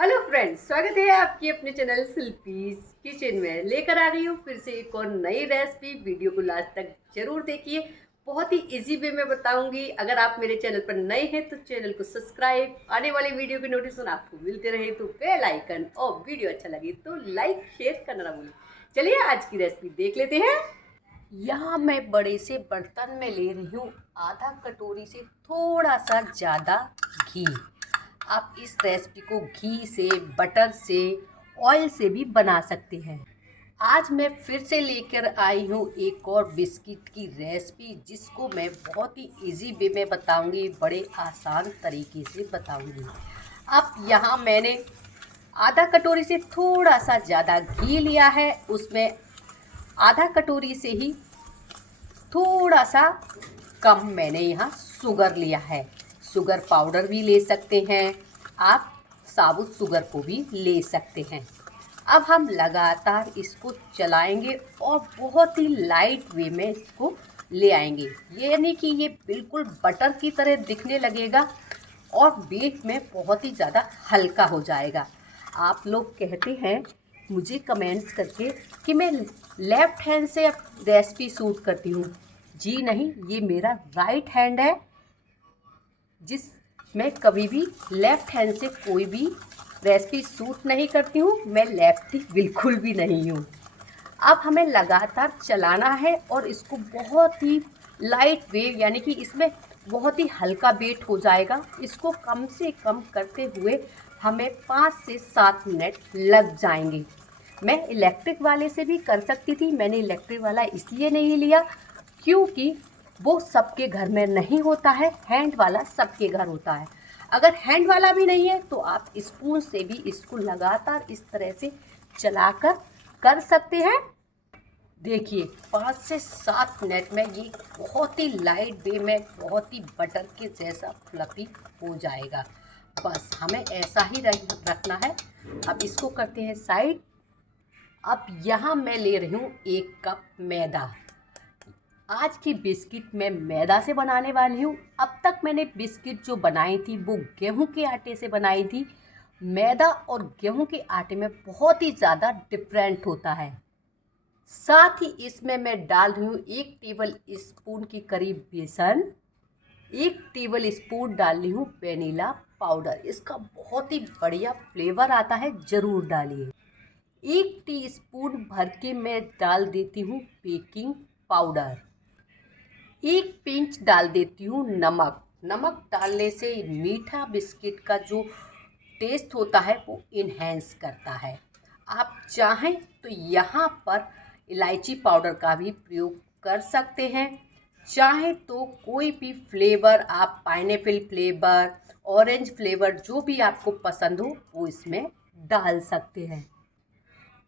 Hello friends, स्वागत है आपकी अपने चैनल शिल्पीज किचन में। लेकर आ रही हूँ फिर से एक और नई रेसिपी। वीडियो को लास्ट तक जरूर देखिए। बहुत ही इजी वे में बताऊंगी। अगर आप मेरे चैनल पर नए हैं तो चैनल को सब्सक्राइब, आने वाली वीडियो की नोटिफिकेशन आपको मिलते रहे तो बेल आइकन, और वीडियो अच्छा लगे तो लाइक शेयर करना ना भूलें। चलिए आज की रेसिपी देख लेते हैं। यहाँ मैं बड़े से बर्तन में ले रही हूँ आधा कटोरी से थोड़ा सा ज़्यादा घी। आप इस रेसिपी को घी से, बटर से, ऑयल से भी बना सकते हैं। आज मैं फिर से लेकर आई हूँ एक और बिस्किट की रेसिपी, जिसको मैं बहुत ही इजी वे में बताऊंगी, बड़े आसान तरीके से बताऊंगी। अब यहाँ मैंने आधा कटोरी से थोड़ा सा ज़्यादा घी लिया है। उसमें आधा कटोरी से ही थोड़ा सा कम मैंने यहाँ शुगर लिया है। शुगर पाउडर भी ले सकते हैं आप, साबुत शुगर को भी ले सकते हैं। अब हम लगातार इसको चलाएंगे और बहुत ही लाइट वे में इसको ले आएंगे। ये यानी कि ये बिल्कुल बटर की तरह दिखने लगेगा और वेट में बहुत ही ज़्यादा हल्का हो जाएगा। आप लोग कहते हैं मुझे कमेंट्स करके कि मैं लेफ़्ट हैंड से रेसिपी शूट करती हूँ। जी नहीं, ये मेरा राइट हैंड है, जिस मैं कभी भी लेफ़्ट हैंड से कोई भी रेसिपी शूट नहीं करती हूँ। मैं लेफ्टी बिल्कुल भी नहीं हूँ। अब हमें लगातार चलाना है और इसको बहुत ही लाइट वेव, यानी कि इसमें बहुत ही हल्का वेट हो जाएगा। इसको कम से कम करते हुए हमें 5 से 7 मिनट लग जाएंगे। मैं इलेक्ट्रिक वाले से भी कर सकती थी, मैंने इलेक्ट्रिक वाला इसलिए नहीं लिया क्योंकि वो सबके घर में नहीं होता है। हैंड वाला सबके घर होता है। अगर हैंड वाला भी नहीं है तो आप स्पून से भी इसको लगातार इस तरह से चलाकर कर सकते हैं। देखिए 5 से 7 मिनट में ये बहुत ही लाइट वे में बहुत ही बटर के जैसा फ्लफी हो जाएगा। बस हमें ऐसा ही रखना है। अब इसको करते हैं साइड। अब यहाँ मैं ले रही हूँ 1 कप मैदा। आज की बिस्किट मैं मैदा से बनाने वाली हूँ। अब तक मैंने बिस्किट जो बनाई थी वो गेहूं के आटे से बनाई थी। मैदा और गेहूं के आटे में बहुत ही ज़्यादा डिफरेंट होता है। साथ ही इसमें मैं डाल रही हूँ 1 टेबल स्पून की करीब बेसन। 1 टेबल स्पून डाल रही हूँ वेनिला पाउडर। इसका बहुत ही बढ़िया फ्लेवर आता है, ज़रूर डालिए। 1 टीस्पून भर के मैं डाल देती हूँ बेकिंग पाउडर। 1 पिंच डाल देती हूँ नमक। नमक डालने से मीठा बिस्किट का जो टेस्ट होता है वो इन्हेंस करता है। आप चाहें तो यहाँ पर इलायची पाउडर का भी प्रयोग कर सकते हैं। चाहे तो कोई भी फ्लेवर आप, पाइनएप्पल फ्लेवर, ऑरेंज फ्लेवर, जो भी आपको पसंद हो वो इसमें डाल सकते हैं।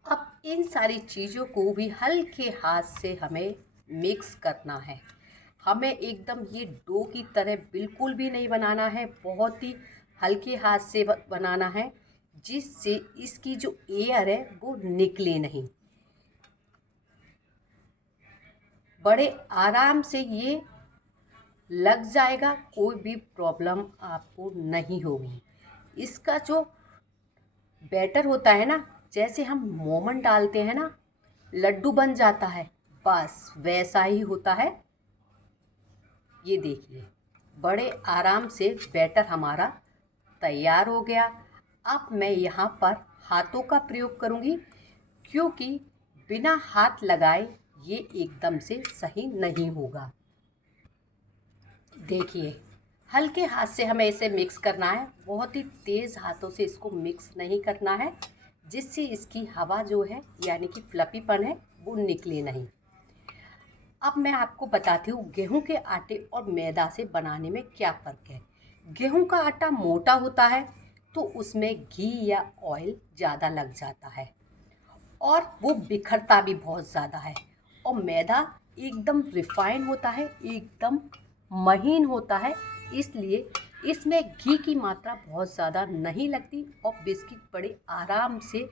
अब इन सारी चीज़ों को भी हल्के हाथ से हमें मिक्स करना है। हमें एकदम ये डो की तरह बिल्कुल भी नहीं बनाना है, बहुत ही हल्के हाथ से बनाना है, जिससे इसकी जो एयर है वो निकले नहीं। बड़े आराम से ये लग जाएगा, कोई भी प्रॉब्लम आपको नहीं होगी। इसका जो बैटर होता है ना, जैसे हम मोमन डालते हैं ना, लड्डू बन जाता है, बस वैसा ही होता है। ये देखिए बड़े आराम से बैटर हमारा तैयार हो गया। अब मैं यहाँ पर हाथों का प्रयोग करूँगी, क्योंकि बिना हाथ लगाए ये एकदम से सही नहीं होगा। देखिए हल्के हाथ से हमें इसे मिक्स करना है, बहुत ही तेज़ हाथों से इसको मिक्स नहीं करना है, जिससे इसकी हवा जो है, यानी कि फ्लफीपन है, वो निकले नहीं। अब मैं आपको बताती हूँ गेहूं के आटे और मैदा से बनाने में क्या फ़र्क है। गेहूं का आटा मोटा होता है तो उसमें घी या ऑयल ज़्यादा लग जाता है और वो बिखरता भी बहुत ज़्यादा है। और मैदा एकदम रिफाइन होता है, एकदम महीन होता है, इसलिए इसमें घी की मात्रा बहुत ज़्यादा नहीं लगती और बिस्किट बड़े आराम से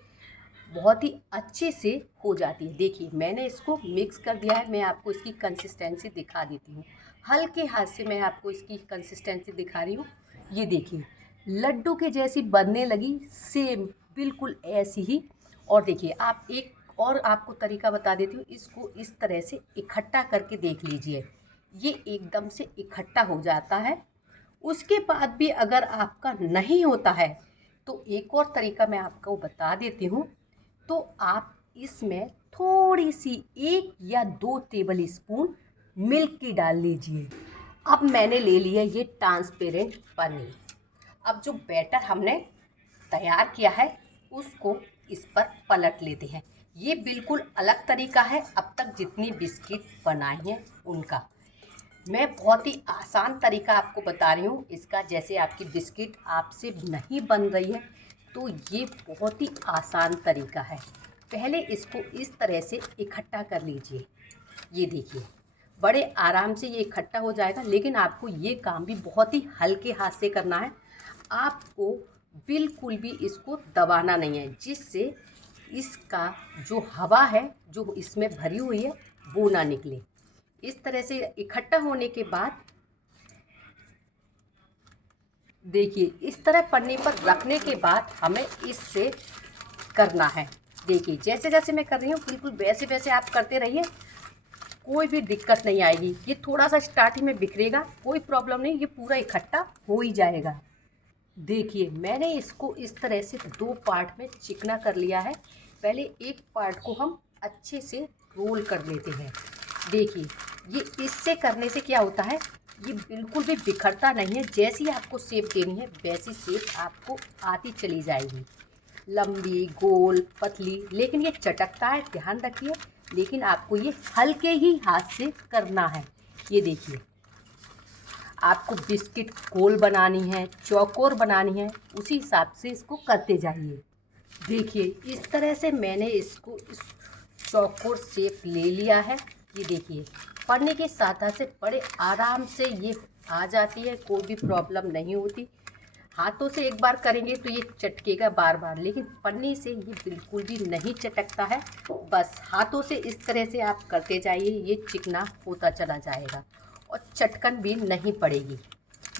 बहुत ही अच्छे से हो जाती है। देखिए मैंने इसको मिक्स कर दिया है। मैं आपको इसकी कंसिस्टेंसी दिखा देती हूँ। हल्के हाथ से मैं आपको इसकी कंसिस्टेंसी दिखा रही हूँ। ये देखिए लड्डू के जैसी बनने लगी, सेम बिल्कुल ऐसी ही। और देखिए आप, एक और आपको तरीका बता देती हूँ, इसको इस तरह से इकट्ठा करके देख लीजिए, ये एकदम से इकट्ठा हो जाता है। उसके बाद भी अगर आपका नहीं होता है तो एक और तरीका मैं आपको बता देती हूँ। तो आप इसमें थोड़ी सी 1 या 2 टेबल स्पून मिल्क की डाल लीजिए। अब मैंने ले लिया ये ट्रांसपेरेंट पनीर। अब जो बैटर हमने तैयार किया है उसको इस पर पलट लेते हैं। ये बिल्कुल अलग तरीका है अब तक जितनी बिस्किट बनाई हैं उनका। मैं बहुत ही आसान तरीका आपको बता रही हूँ इसका। जैसे आपकी बिस्किट आपसे नहीं बन रही है तो ये बहुत ही आसान तरीका है। पहले इसको इस तरह से इकट्ठा कर लीजिए। ये देखिए बड़े आराम से ये इकट्ठा हो जाएगा, लेकिन आपको ये काम भी बहुत ही हल्के हाथ से करना है। आपको बिल्कुल भी इसको दबाना नहीं है, जिससे इसका जो हवा है जो इसमें भरी हुई है वो ना निकले। इस तरह से इकट्ठा होने के बाद देखिए इस तरह पन्नी पर रखने के बाद हमें इससे करना है। देखिए जैसे जैसे मैं कर रही हूँ बिल्कुल वैसे वैसे आप करते रहिए, कोई भी दिक्कत नहीं आएगी। ये थोड़ा सा स्टार्टिंग में बिखरेगा, कोई प्रॉब्लम नहीं, ये पूरा इकट्ठा हो ही जाएगा। देखिए मैंने इसको इस तरह से 2 पार्ट में चिकना कर लिया है। पहले एक पार्ट को हम अच्छे से रोल कर लेते हैं। देखिए ये इससे करने से क्या होता है, ये बिल्कुल भी बिखरता नहीं है। जैसी आपको शेप देनी है वैसी शेप आपको आती चली जाएगी, लंबी गोल पतली, लेकिन ये चटकता है, ध्यान रखिए। लेकिन आपको ये हल्के ही हाथ से करना है। ये देखिए आपको बिस्किट गोल बनानी है, चौकोर बनानी है, उसी हिसाब से इसको करते जाइए। देखिए इस तरह से मैंने इसको इस चौकोर शेप ले लिया है। ये देखिए पन्नी के साथ से बड़े आराम से ये आ जाती है, कोई भी प्रॉब्लम नहीं होती। हाथों से एक बार करेंगे तो ये चटकेगा बार बार, लेकिन पन्नी से ये बिल्कुल भी नहीं चटकता है। बस हाथों से इस तरह से आप करते जाइए, ये चिकना होता चला जाएगा और चटकन भी नहीं पड़ेगी।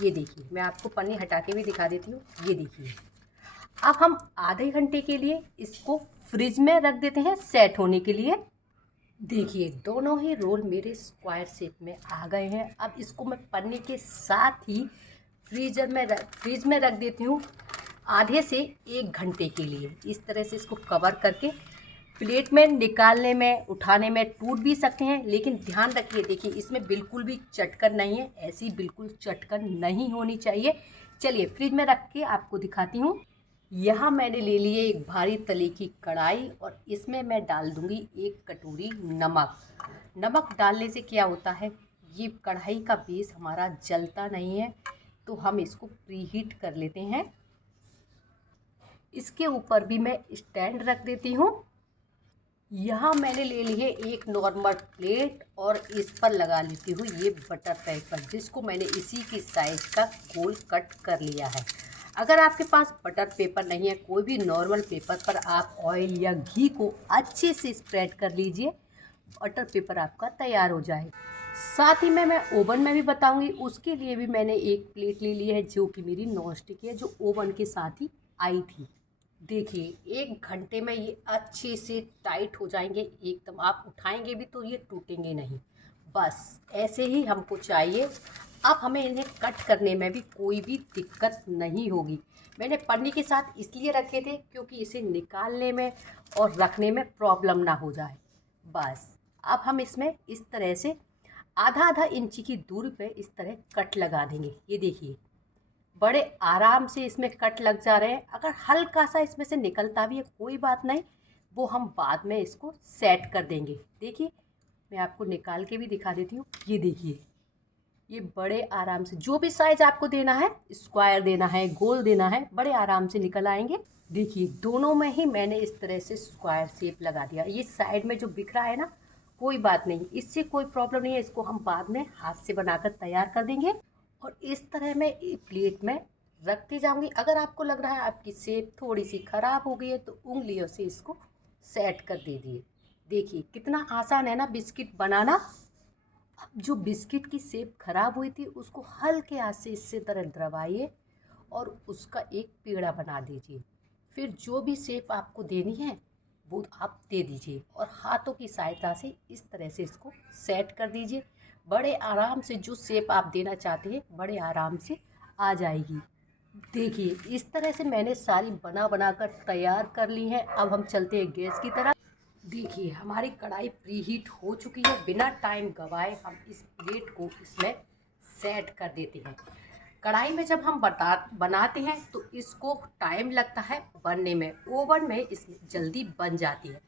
ये देखिए मैं आपको पन्नी हटा के भी दिखा देती हूँ। ये देखिए अब हम आधे घंटे के लिए इसको फ्रिज में रख देते हैं सेट होने के लिए। देखिए दोनों ही रोल मेरे स्क्वायर शेप में आ गए हैं। अब इसको मैं पन्नी के साथ ही फ्रीज में रख देती हूँ आधे से 1 घंटे के लिए। इस तरह से इसको कवर करके प्लेट में निकालने में उठाने में टूट भी सकते हैं, लेकिन ध्यान रखिए देखिए इसमें बिल्कुल भी चटकन नहीं है, ऐसी बिल्कुल चटकन नहीं होनी चाहिए। चलिए फ्रिज में रख के आपको दिखाती हूँ। यहाँ मैंने ले लिए एक भारी तले की कढ़ाई और इसमें मैं डाल दूँगी 1 कटोरी नमक। नमक डालने से क्या होता है, ये कढ़ाई का बेस हमारा जलता नहीं है। तो हम इसको प्रीहीट कर लेते हैं। इसके ऊपर भी मैं स्टैंड रख देती हूँ। यहाँ मैंने ले लिए एक नॉर्मल प्लेट और इस पर लगा लेती हूँ ये बटर पेपर, जिसको मैंने इसी की साइज का गोल कट कर लिया है। अगर आपके पास बटर पेपर नहीं है, कोई भी नॉर्मल पेपर पर आप ऑयल या घी को अच्छे से स्प्रेड कर लीजिए, बटर पेपर आपका तैयार हो जाए। साथ ही में मैं ओवन में भी बताऊंगी, उसके लिए भी मैंने एक प्लेट ले ली है जो कि मेरी नॉन स्टिक है, जो ओवन के साथ ही आई थी। देखिए 1 घंटे में ये अच्छे से टाइट हो जाएंगे एकदम, आप उठाएंगे भी तो ये टूटेंगे नहीं। बस ऐसे ही हमको चाहिए। अब हमें इन्हें कट करने में भी कोई भी दिक्कत नहीं होगी। मैंने पन्नी के साथ इसलिए रखे थे क्योंकि इसे निकालने में और रखने में प्रॉब्लम ना हो जाए। बस अब हम इसमें इस तरह से आधा आधा इंची की दूरी पे इस तरह कट लगा देंगे। ये देखिए बड़े आराम से इसमें कट लग जा रहे हैं। अगर हल्का सा इसमें से निकलता भी है कोई बात नहीं, वो हम बाद में इसको सेट कर देंगे। देखिए मैं आपको निकाल के भी दिखा देती हूँ। ये देखिए ये बड़े आराम से, जो भी साइज आपको देना है, स्क्वायर देना है, गोल देना है, बड़े आराम से निकल आएंगे। देखिए दोनों में ही मैंने इस तरह से स्क्वायर शेप लगा दिया। ये साइड में जो बिखरा है ना, कोई बात नहीं, इससे कोई प्रॉब्लम नहीं है, इसको हम बाद में हाथ से बनाकर तैयार कर देंगे। और इस तरह मैं एक प्लेट में रखती जाऊंगी। अगर आपको लग रहा है आपकी शेप थोड़ी सी ख़राब हो गई है तो उंगलियों से इसको सेट कर दीजिए। देखिए कितना आसान है ना बिस्किट बनाना। अब जो बिस्किट की शेप खराब हुई थी उसको हल्के हाथ से इससे तरह दबाइए और उसका एक पेड़ा बना दीजिए। फिर जो भी शेप आपको देनी है वो आप दे दीजिए और हाथों की सहायता से इस तरह से इसको सेट कर दीजिए। बड़े आराम से जो शेप आप देना चाहते हैं बड़े आराम से आ जाएगी। देखिए इस तरह से मैंने सारी बना कर तैयार कर ली हैं। अब हम चलते हैं गैस की तरफ। देखिए हमारी कढ़ाई प्रीहीट हो चुकी है। बिना टाइम गवाए हम इस प्लेट को इसमें सेट कर देते हैं। कढ़ाई में जब हम बनाते हैं तो इसको टाइम लगता है बनने में। ओवन में इसमें जल्दी बन जाती है।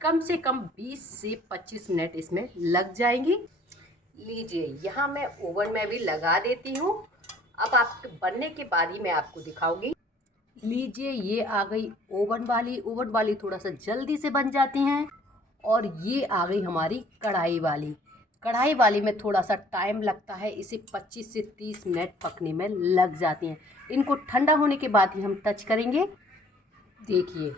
कम से कम 20 से 25 मिनट इसमें लग जाएंगी। लीजिए यहाँ मैं ओवन में भी लगा देती हूँ। अब आप बनने के बाद ही मैं आपको दिखाऊंगी। लीजिए ये आ गई ओवन वाली थोड़ा सा जल्दी से बन जाती हैं। और ये आ गई हमारी कढ़ाई वाली में थोड़ा सा टाइम लगता है। इसे 25 से 30 मिनट पकने में लग जाती हैं। इनको ठंडा होने के बाद ही हम टच करेंगे। देखिए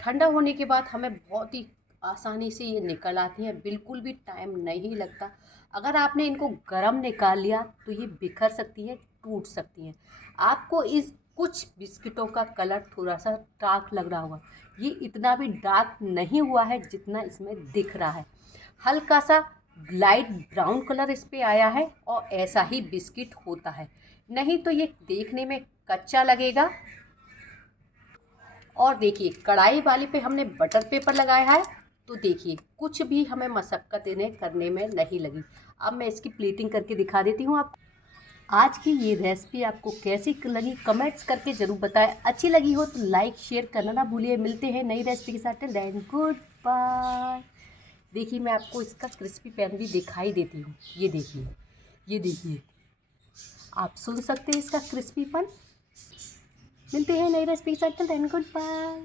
ठंडा होने के बाद हमें बहुत ही आसानी से ये निकल आती हैं। बिल्कुल भी टाइम नहीं लगता। अगर आपने इनको गरम निकाल लिया तो ये बिखर सकती हैं, टूट सकती हैं। आपको इस कुछ बिस्किटों का कलर थोड़ा सा डार्क लग रहा होगा। ये इतना भी डार्क नहीं हुआ है जितना इसमें दिख रहा है। हल्का सा लाइट ब्राउन कलर इस पे आया है और ऐसा ही बिस्किट होता है, नहीं तो ये देखने में कच्चा लगेगा। और देखिए कढ़ाई वाली पे हमने बटर पेपर लगाया है तो देखिए कुछ भी हमें मशक्क़त इन्हें करने में नहीं लगी। अब मैं इसकी प्लेटिंग करके दिखा देती हूँ आप। आज की ये रेसिपी आपको कैसी लगी कमेंट्स करके ज़रूर बताएं। अच्छी लगी हो तो लाइक शेयर करना ना भूलिए। मिलते हैं नई रेसिपी के साथ। Till then goodbye. देखिए मैं आपको इसका क्रिस्पी पैन भी दिखाई देती हूँ। ये देखिए आप सुन सकते हैं इसका क्रिस्पीपन। मिलते हैं नई रेसिपी के साथ। Till then good bye.